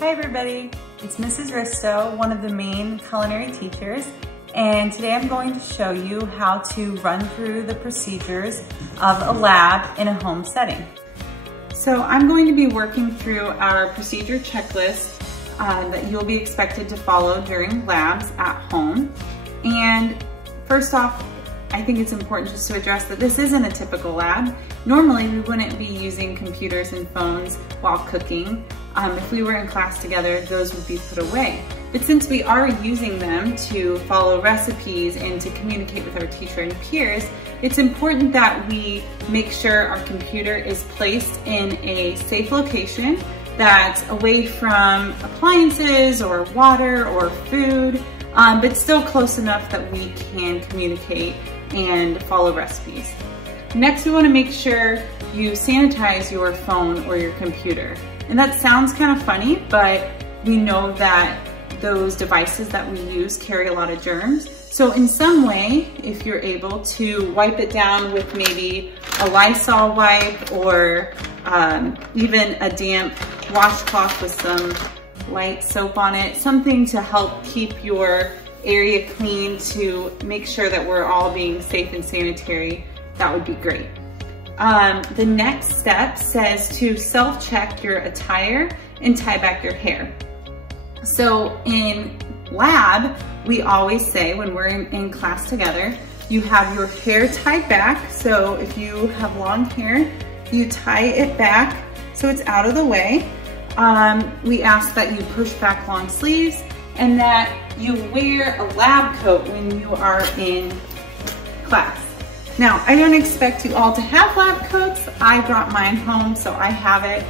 Hi everybody, it's Mrs. Risto, one of the main culinary teachers, and today I'm going to show you how to run through the procedures of a lab in a home setting. So I'm going to be working through our procedure checklist that you'll be expected to follow during labs at home. And first off, I think it's important just to address that this isn't a typical lab. Normally, we wouldn't be using computers and phones while cooking. If we were in class together, those would be put away. But since we are using them to follow recipes and to communicate with our teacher and peers, it's important that we make sure our computer is placed in a safe location that's away from appliances or water or food, but still close enough that we can communicate and follow recipes. Next, we want to make sure you sanitize your phone or your computer. And that sounds kind of funny, but we know that those devices that we use carry a lot of germs. So in some way, if you're able to wipe it down with maybe a Lysol wipe or even a damp washcloth with some light soap on it, something to help keep your area clean to make sure that we're all being safe and sanitary, that would be great. The next step says to self-check your attire and tie back your hair. So in lab, we always say when we're in class together, you have your hair tied back. So if you have long hair, you tie it back so it's out of the way. We ask that you push back long sleeves and that you wear a lab coat when you are in class. Now, I don't expect you all to have lab coats. I brought mine home, so I have it.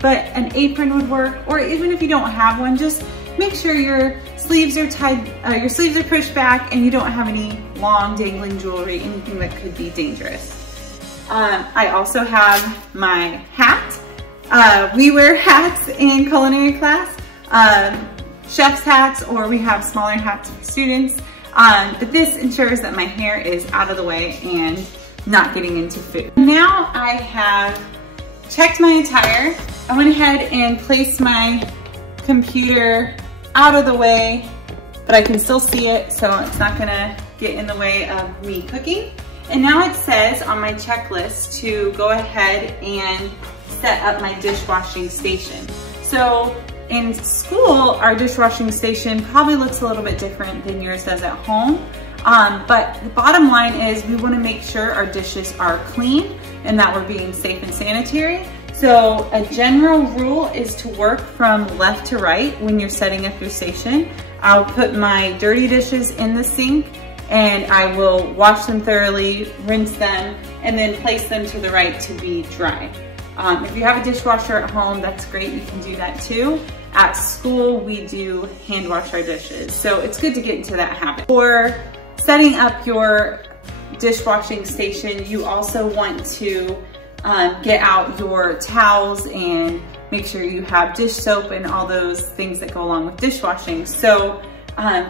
But an apron would work, or even if you don't have one, just make sure your sleeves are tied, your sleeves are pushed back, and you don't have any long dangling jewelry, anything that could be dangerous. I also have my hat. We wear hats in culinary class, chef's hats, or we have smaller hats for students. But this ensures that my hair is out of the way and not getting into food. Now I have checked my attire. I went ahead and placed my computer out of the way, but I can still see it, so it's not gonna get in the way of me cooking. And now it says on my checklist to go ahead and set up my dishwashing station. So in school, our dishwashing station probably looks a little bit different than yours does at home. But the bottom line is we want to make sure our dishes are clean and that we're being safe and sanitary. So a general rule is to work from left to right when you're setting up your station. I'll put my dirty dishes in the sink and I will wash them thoroughly, rinse them, and then place them to the right to be dry. If you have a dishwasher at home, that's great, you can do that too. At school, we do hand wash our dishes, so it's good to get into that habit. For setting up your dishwashing station, you also want to get out your towels and make sure you have dish soap and all those things that go along with dishwashing. So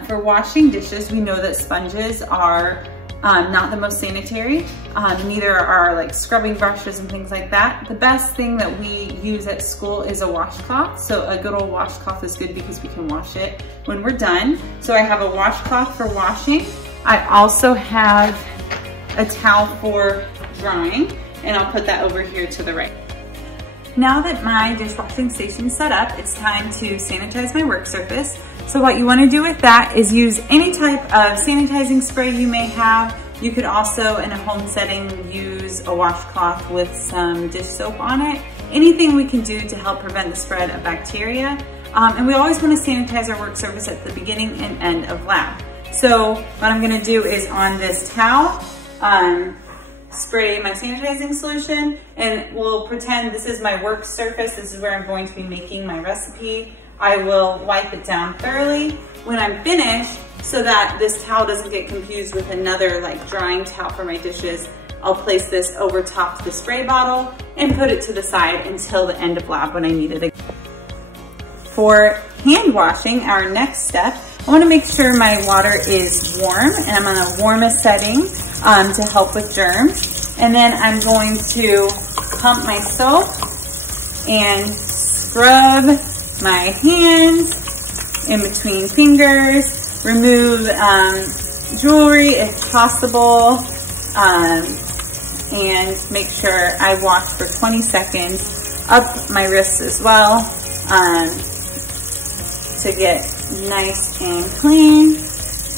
for washing dishes, we know that sponges are not the most sanitary, neither are like scrubbing brushes and things like that. The best thing that we use at school is a washcloth. So a good old washcloth is good because we can wash it when we're done. So I have a washcloth for washing. I also have a towel for drying, and I'll put that over here to the right. Now that my dishwashing station's set up, it's time to sanitize my work surface. So what you want to do with that is use any type of sanitizing spray you may have. You could also, in a home setting, use a washcloth with some dish soap on it. Anything we can do to help prevent the spread of bacteria. And we always want to sanitize our work surface at the beginning and end of lab. So what I'm going to do is on this towel, spray my sanitizing solution, and we'll pretend this is my work surface. This is where I'm going to be making my recipe. I will wipe it down thoroughly when I'm finished so that this towel doesn't get confused with another like drying towel for my dishes. I'll place this over top of the spray bottle and put it to the side until the end of lab when I need it again. For hand washing, our next step, I want to make sure my water is warm, and I'm on a warmest setting to help with germs. And then I'm going to pump my soap and scrub my hands in between fingers, remove jewelry if possible, and make sure I wash for 20 seconds up my wrists as well to get nice and clean.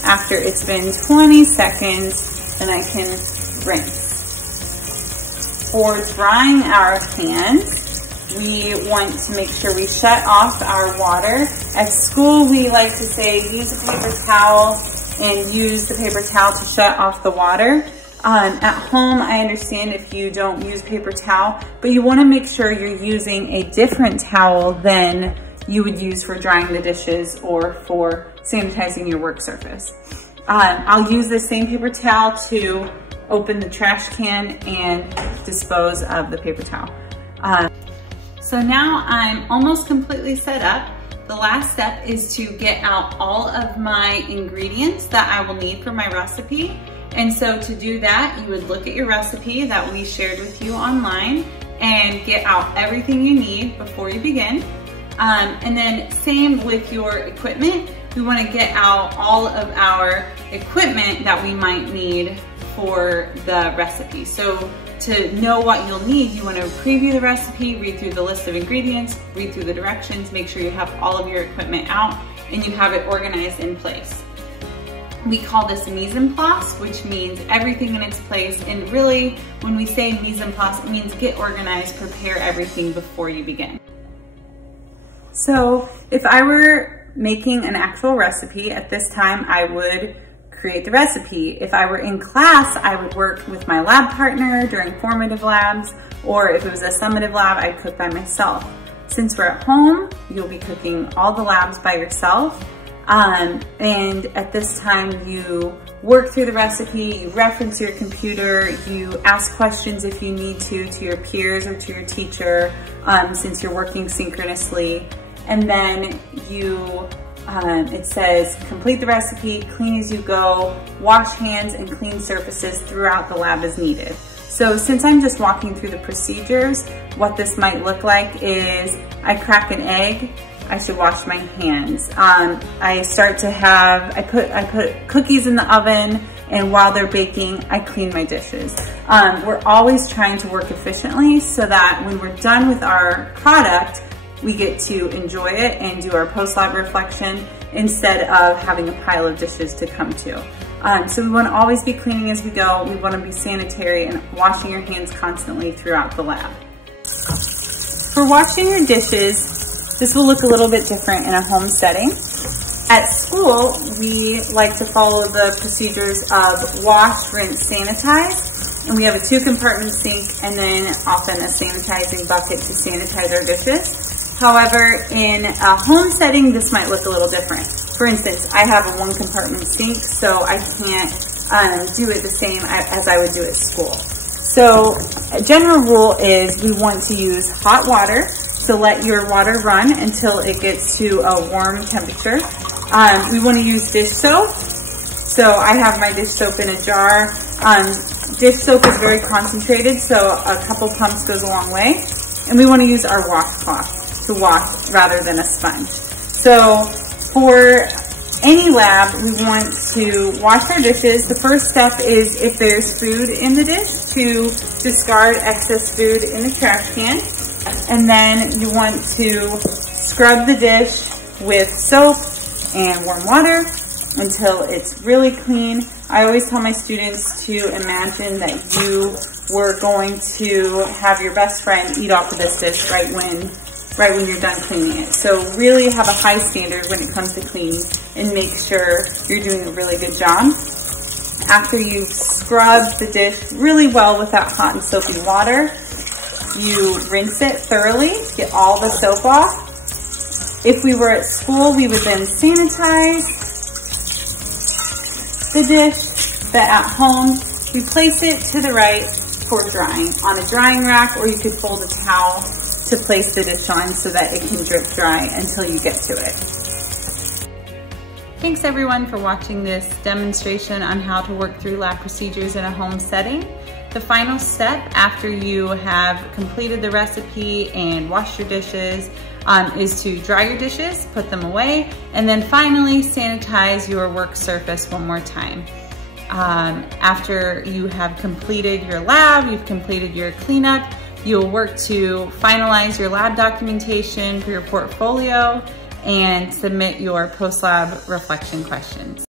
After it's been 20 seconds, then I can rinse. For drying our hands, we want to make sure we shut off our water. At school, we like to say use a paper towel and use the paper towel to shut off the water. At home, I understand if you don't use paper towel, but you want to make sure you're using a different towel than you would use for drying the dishes or for sanitizing your work surface. I'll use the same paper towel to open the trash can and dispose of the paper towel. So now I'm almost completely set up. The last step is to get out all of my ingredients that I will need for my recipe. And so to do that, you would look at your recipe that we shared with you online and get out everything you need before you begin. And then same with your equipment. We want to get out all of our equipment that we might need for the recipe. So to know what you'll need, you want to preview the recipe, read through the list of ingredients, read through the directions, make sure you have all of your equipment out and you have it organized in place. We call this mise en place, which means everything in its place. And really, when we say mise en place, it means get organized, prepare everything before you begin. So if I were making an actual recipe at this time, I would create the recipe. If I were in class, I would work with my lab partner during formative labs, or if it was a summative lab, I'd cook by myself. Since we're at home, you'll be cooking all the labs by yourself. And at this time, you work through the recipe, you reference your computer, you ask questions if you need to your peers or to your teacher, since you're working synchronously. And then you, it says, complete the recipe, clean as you go, wash hands and clean surfaces throughout the lab as needed. So since I'm just walking through the procedures, what this might look like is I crack an egg, I should wash my hands. I put cookies in the oven, and while they're baking, I clean my dishes. We're always trying to work efficiently so that when we're done with our product, we get to enjoy it and do our post-lab reflection instead of having a pile of dishes to come to. So we want to always be cleaning as we go. We want to be sanitary and washing your hands constantly throughout the lab. For washing your dishes, this will look a little bit different in a home setting. At school, we like to follow the procedures of wash, rinse, sanitize. And we have a 2-compartment sink and then often a sanitizing bucket to sanitize our dishes. However, in a home setting, this might look a little different. For instance, I have a 1-compartment sink, so I can't do it the same as I would do at school. So a general rule is we want to use hot water. So let your water run until it gets to a warm temperature. We want to use dish soap. So I have my dish soap in a jar. Dish soap is very concentrated, so a couple pumps goes a long way. And we want to use our washcloth to wash rather than a sponge. So for any lab, we want to wash our dishes. The first step is if there's food in the dish, to discard excess food in the trash can. And then you want to scrub the dish with soap and warm water until it's really clean. I always tell my students to imagine that you were going to have your best friend eat off of this dish right when you're done cleaning it. So really have a high standard when it comes to cleaning and make sure you're doing a really good job. After you've scrubbed the dish really well with that hot and soapy water, you rinse it thoroughly, get all the soap off. If we were at school, we would then sanitize the dish, but at home, we place it to the right for drying on a drying rack, or you could fold a towel to place the dish on so that it can drip dry until you get to it. Thanks everyone for watching this demonstration on how to work through lab procedures in a home setting. The final step after you have completed the recipe and washed your dishes, is to dry your dishes, put them away, and then finally sanitize your work surface one more time. After you have completed your lab, you've completed your cleanup, you'll work to finalize your lab documentation for your portfolio and submit your post-lab reflection questions.